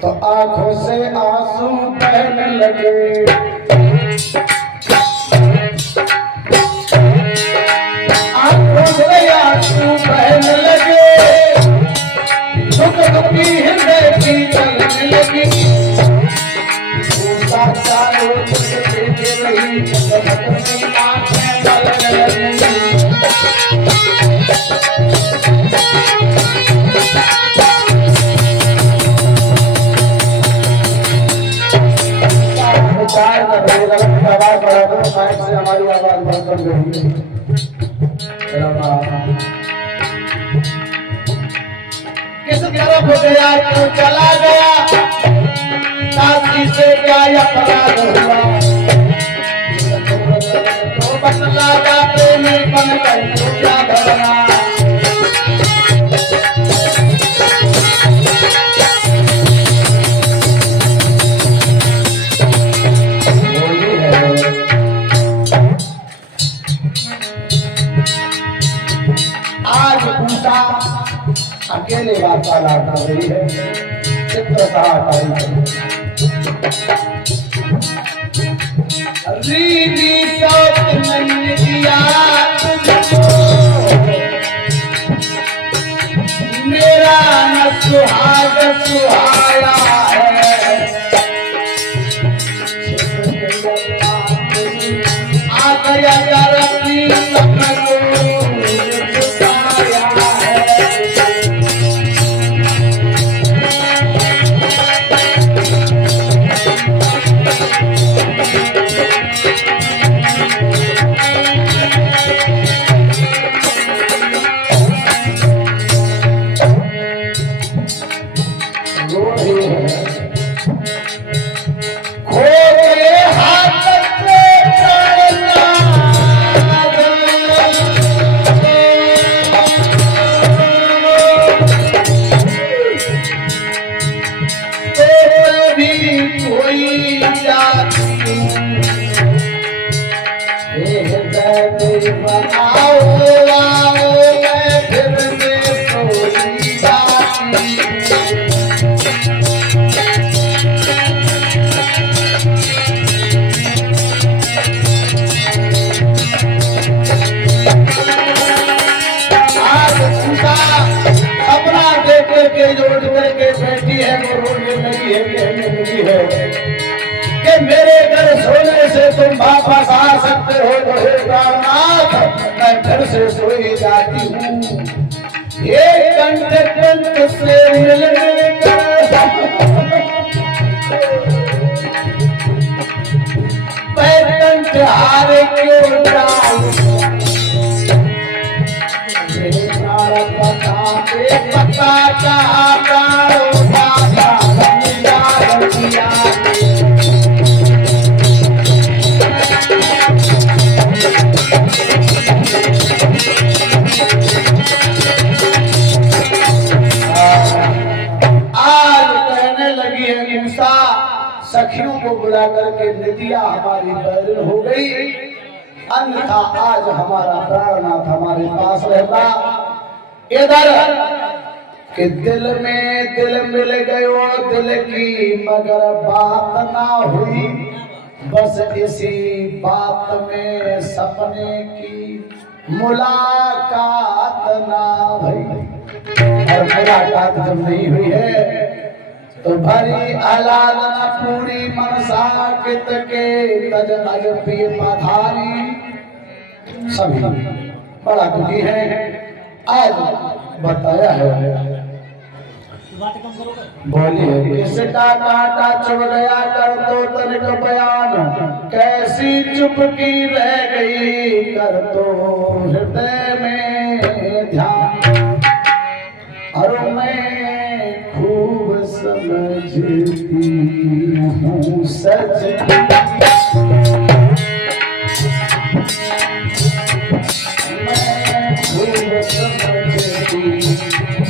तो आंखों से आंसू बहने लगे। आंखों से आंसू बहने लगे, दुख दुखी हृदय की जलने लगी। भूसा चारों तरफ देख रही, अपनी आंखें जलने लगी। से हमारी आवाज बहुत कम गई है। किस तरफ गया क्यों चला गया, साथी से क्या अपराध हुआ। तो बदला जाते में बन गई तो क्या भरना। अकेले वार्तालाप कर रही है, चित्रकारी मेरा न सुहाग सुहाया है। आ गया मेरे घर सोने से तुम वापस आ सकते हो तो हे प्राणनाथ, मैं घर से सोई जाती हूँ। एक कंठ से मिलने का कंठ हार क्यों जाऊं। पता क्या सखियों को बुला करके निदिया हमारी बैरिन हो गई, अन्यथा आज हमारा प्राणनाथ हमारे पास रहता। इधर कि दिल में दिल मिल गयो दिल की मगर बात ना हुई, बस इसी बात में सपने की मुलाकात ना हुई। और मुलाकात जब नहीं हुई है तो भरी अलाल न पूरी मनसा कित के तज अज पी पधारी। सभी बड़ा दुखी है। आज बताया है, बोलिए किसका कांटा चुभ गया कर दो तनिक बयान, कैसी चुपकी रह गई कर दो हृदय में ध्यान। और मैं खूब समझती हूँ सजनी, मैं खूब समझती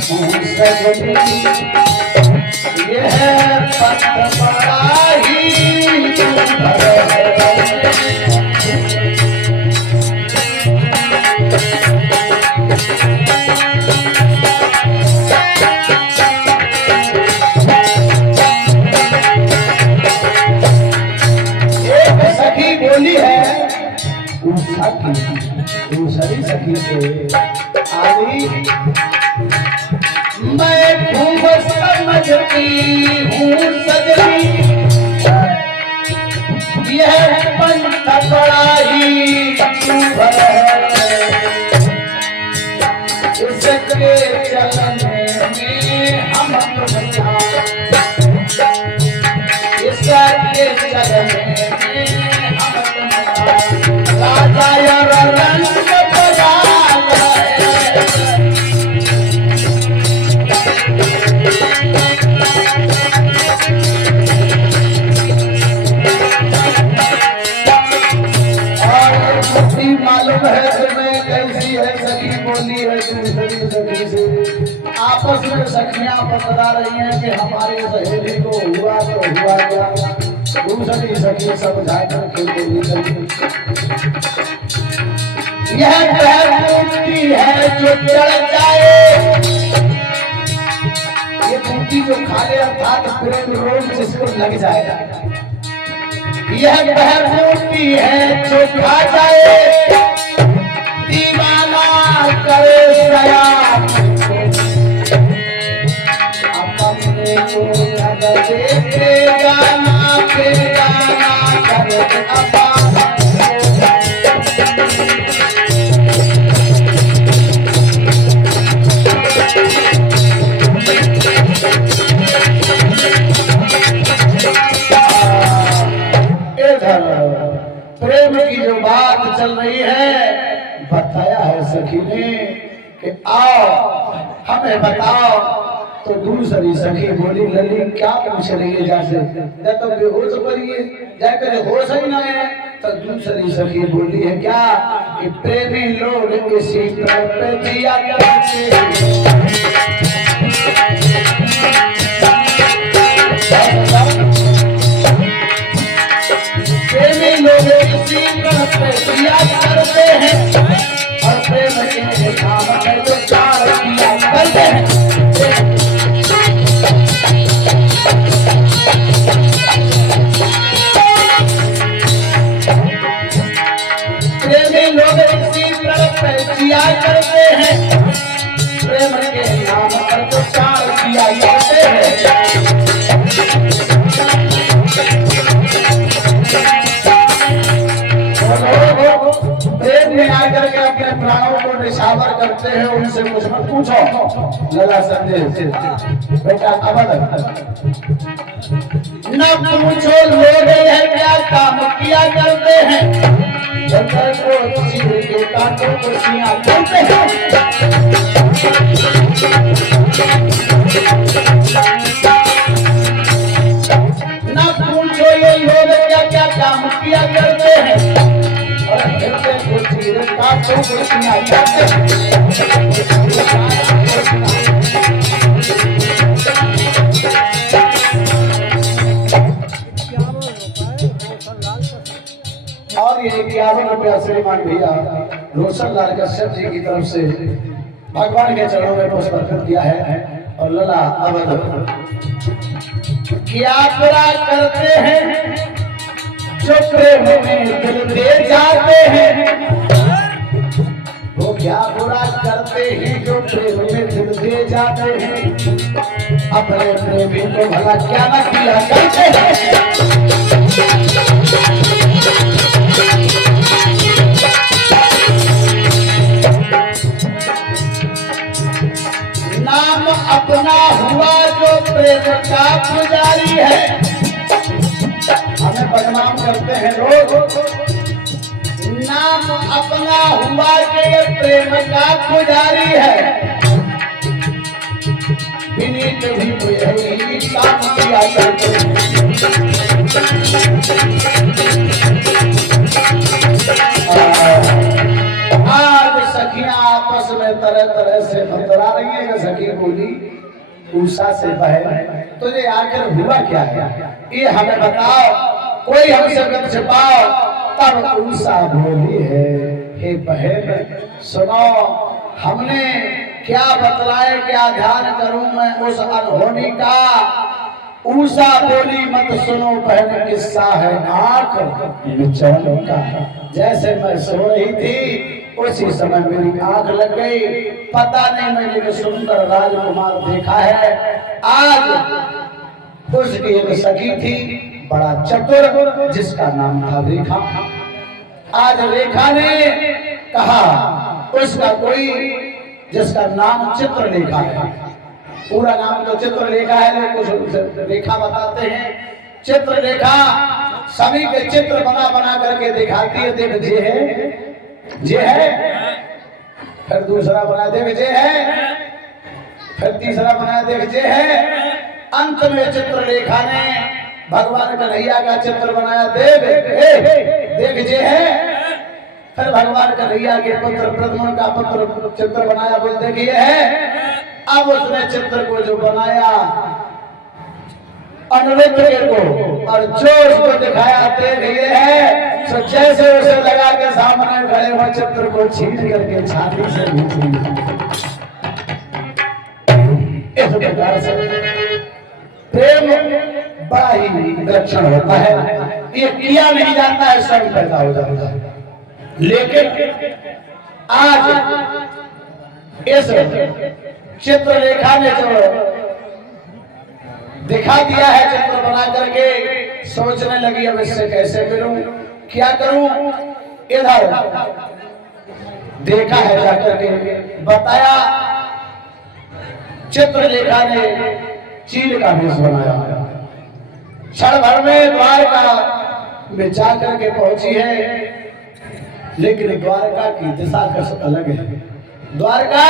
हूँ सजनी, यह पथ बड़ा ही सखी दूसरी सखी से आदि मैं खूब समझती हूँ सजनी यह पंथ बड़ा ही इसके चलने में हम इसके चलने में हम राजा यार रंग बजा मालूम है तुम्हें कैसी है सखी बोली है दूसरी सखी से आपस में सखियां बता रही हैं कि हमारी सहेली को हुआ तो हुआ क्या दूसरी सखी समझा कर के बोली यह मूर्ति है जो चढ़ जाए ये मूर्ति जो खाले अर्थात प्रेम रोग जिसको लग जाएगा यह मूर्ति है जो खा जाए दीवाना करे सया अपने को लगे गाना पे गाना करे अपा प्रेम की जो बात चल रही है बताया है सखी ने कि आओ हमें बताओ तो दूसरी सखी बोली लली क्या पूछ रही है जैसे तो बेहोश पड़ी है जाकर होश ही ना है तो दूसरी सखी बोली है क्या कि प्रेमी लोग इसी पे जिया प्रेमी लोग इसी पे जिया करते हैं और प्रेम के काम में जो चार किया करते हैं किया करते हैं प्रेम के नाम पर तो चार किया करते हैं प्रेम में आकर के अपने प्राणों को निशावर करते हैं उनसे कुछ मत पूछो लला संदेश बेटा अवध न पूछो लोग यह क्या काम किया करते हैं जंगल को चीरे के कांटों को सिया करते हैं ना पूछो ये लोग क्या क्या काम किया करते हैं और जंगल को चीरे कांटों को सिया करते हैं और ये 51 रुपया श्रीमान भैया रोशन लाल कश्यप जी की तरफ से भगवान के चरणों में पुष्प अर्पित किया है और लला अवध क्या बुरा करते हैं जो प्रेम में दिल दे जाते हैं वो क्या बुरा करते हैं जो प्रेम में दिल दे जाते हैं अपने प्रेमी को भला क्या न किया करते हैं नाम अपना हुआ जो प्रेम का पुजारी है हमें बदनाम करते हैं लोग नाम अपना हुआ के प्रेम का पुजारी है विनीत भी यही काम किया करते आज सखियां आपस में तरह तरह से बतरा रही है कि सखी बोली उषा से बहन तुझे आखिर हुआ क्या है ये हमें बताओ कोई हमसे मत छिपाओ तब उषा बोली है हे बहन सुनो हमने क्या बतलाए क्या ध्यान करूं मैं उस अनहोनी का ऊषा बोली मत सुनो बहन किस्सा है नाक मिचौलों का। जैसे मैं सो रही थी उसी समय मेरी आंख लग गई। पता नहीं मैंने एक सुंदर राजकुमार देखा है। आज उसकी एक सखी थी बड़ा चतुर जिसका नाम था रेखा। आज रेखा ने कहा उसका कोई जिसका नाम चित्रलेखा है। पूरा नाम तो चित्रलेखा है लेकिन कुछ रेखा बताते हैं। चित्रलेखा सभी के चित्र बना बना करके दिखाती है। देख जे है फिर दूसरा बना देख जे है फिर तीसरा बना देख जे है। अंत में चित्रलेखा ने भगवान कन्हैया का चित्र बनाया देख जे है। फिर भगवान कन्हैया के पुत्र प्रद्युम्न का पुत्र चित्र बनाया बोल देखिए है। अब उसने चित्र को जो बनाया अनिरुद्ध को और जो उसको दिखाया देख ये है। तो जैसे उसे लगा के सामने खड़े हुए चित्र को छीन करके छाती से इस प्रकार से प्रेम बड़ा ही विलक्षण होता है। ये किया नहीं जाता है स्वयं पैदा हो जाता है। लेकिन आज इस चित्रलेखा ने जो दिखा दिया है चित्र बना करके सोचने लगी अब इससे कैसे मिलूं क्या करूं। इधर देखा है जाकर के बताया चित्रलेखा ने चील का भेष बनाया। क्षण भर में द्वारका में जाकर के पहुंची है। लेकिन द्वारका की दिशा कैसे अलग है। द्वारका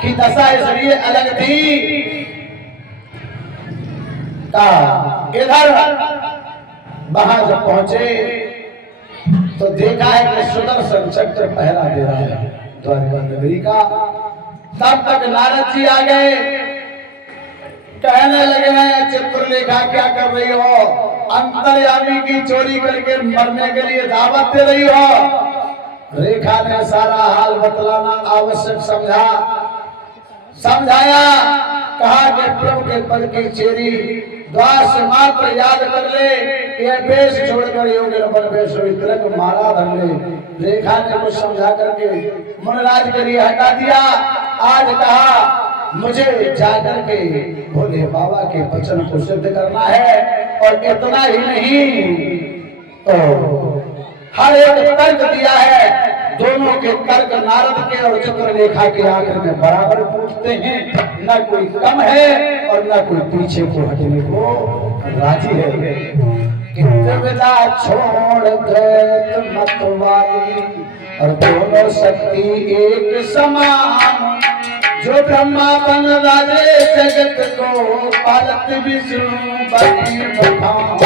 की दशा इसलिए अलग थी इधर वहां जब पहुंचे तो देखा है कि सुदर्शन चक्र पहरा दे रहा है द्वारका नगरी का। तब तक नारद जी आ गए। कहने लगे हैं चित्रलेखा क्या कर रही हो। अंतर्यामी की चोरी करके मरने के लिए दावत दे रही हो। रेखा ने सारा हाल बतलाना आवश्यक समझाया। कहा कि प्रभु के पद की चेरी द्वार से मात्र याद कर ले। ये वेश छोड़कर योगी बन वेश तिलक माला धर ले। रेखा ने कुछ समझा करके मनराज के लिए हटा दिया। आज कहा मुझे जाकर के भोले बाबा के वचन को सिद्ध करना है। और इतना ही नहीं तो हर एक तर्क दिया है। दोनों के तर्क नारद के और चित्रलेखा के आखिर में बराबर पूछते हैं। न कोई कम है और न कोई पीछे को हटने को राजी है। कि विदा छोड़ दे मत वाली और दोनों शक्ति एक समान। जो ब्रह्मा बन राजे जगत को पालत विष्णु बनी बखान।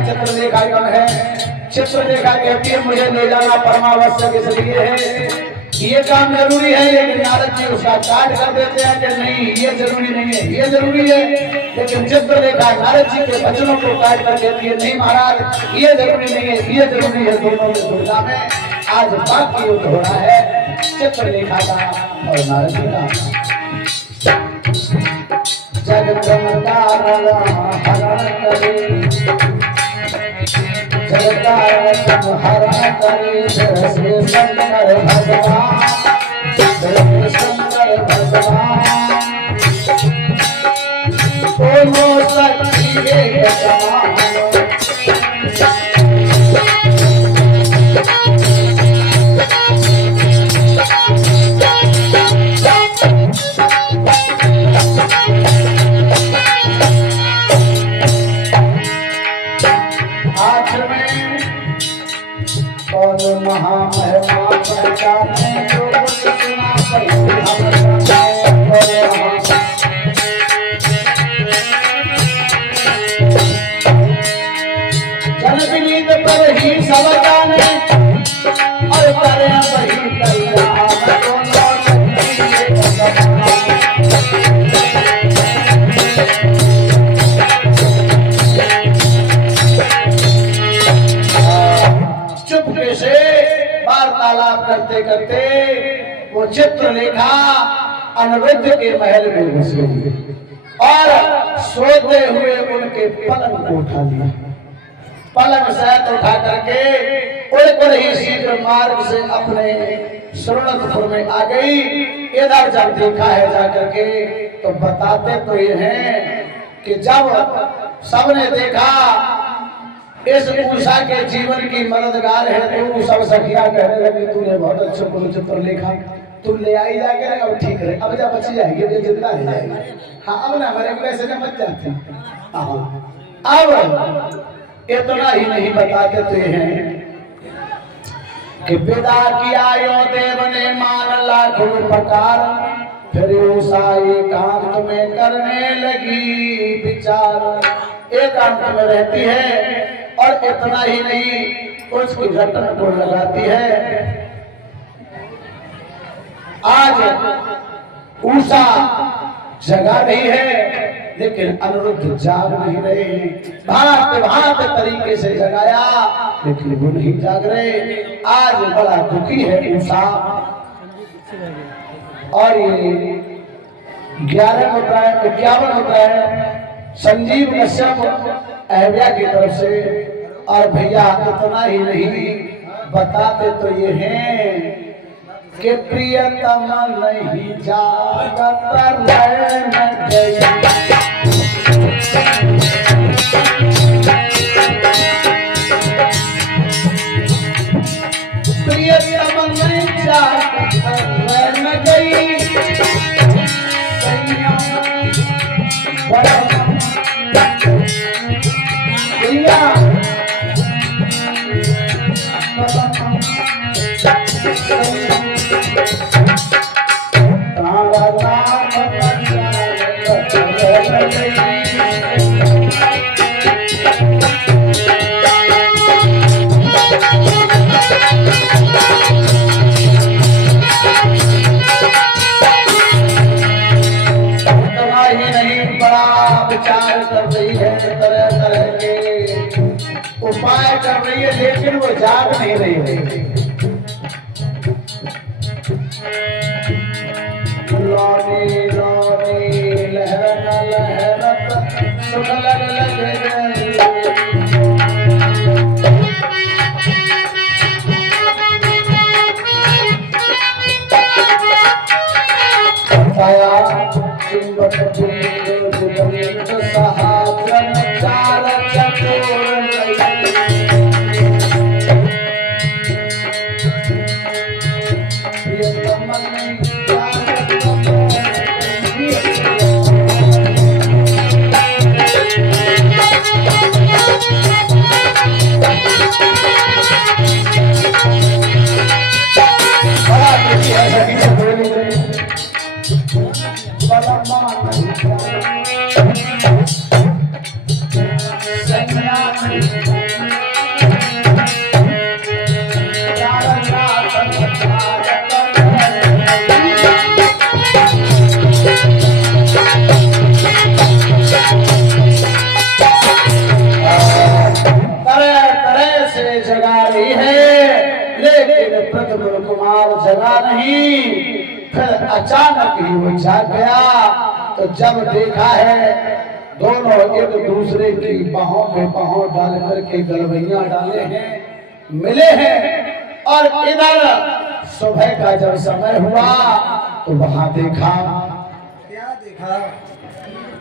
चित्रलेखा कम है। चित्रलेखा कहती है मुझे ले जाना परमावश्यक इसलिए है। ये काम जरूरी है। लेकिन नारद जी उसका काट कर देते हैं कि नहीं ये जरूरी नहीं है ये जरूरी है। लेकिन चित्रलेखा नारद जी के वचनों को काट कर देती है नहीं महाराज ये जरूरी नहीं है ये जरूरी है। दोनों में तुलना में आज बात युद्ध हो रहा है चित्रलेखा का और नारद जी का। जग चमकार हरण करे जगतार संहरण करे श्री शंकर भगवान श्री शंकर भगवान। दोनों शक्ति एक समान। महामहिमा पहचाने जो सुना चित्रलेखा अनिरुद्ध के महल में घुस गई और सोते हुए उनके पलंग को उठा लिया। पलंग से उठा करके उड़कर ही शीघ्र मार्ग से अपने शरणपुर में आ गई। इधर जब देखा है जाकर के तो बताते तो ये हैं कि जब सबने देखा इस उषा के जीवन की मददगार है तो सब सखिया कहने लगी तूने बहुत अच्छा चित्र लिखा, तुम ले आई जाकर अब ठीक है, अब जब बची जाएगी ये जिंदा रह जाएगी। हाँ अब ना हमारे को ऐसे बच जाते हैं। अब इतना ही नहीं बताते तो ये हैं कि विदा किया यो देव ने मान लाखों प्रकार, फिर उषा एकांत में करने लगी विचार। एकांत में रहती है और इतना ही नहीं उसकी रटन को लगाती है। आज उषा जगा रही है लेकिन अनिरुद्ध जाग नहीं रहे। भांत भांत तरीके से जगाया लेकिन वो नहीं जाग रहे। आज बड़ा दुखी है उषा। और ये 11 मुद्राएं 51 मुद्राएं संजीव कश्यप अहल्या की तरफ से। और भैया इतना ही नहीं बताते तो ये हैं कि प्रियतम नहीं जागत रहन गई, प्रियतम नहीं जागत रहन गई। विचार कर रही है, तरह तरह के उपाय कर रही है लेकिन वो जाग नहीं रही है। लौनी लौनी लहरन लहरत सुख लग लगे जगा नहीं। फिर अचानक ही वो जाग गया तो जब देखा है दोनों एक दूसरे की बाहों पे बाहों डाल करके गलवैया डाले हैं, मिले हैं। और इधर सुबह का जब समय हुआ तो वहां देखा, क्या देखा?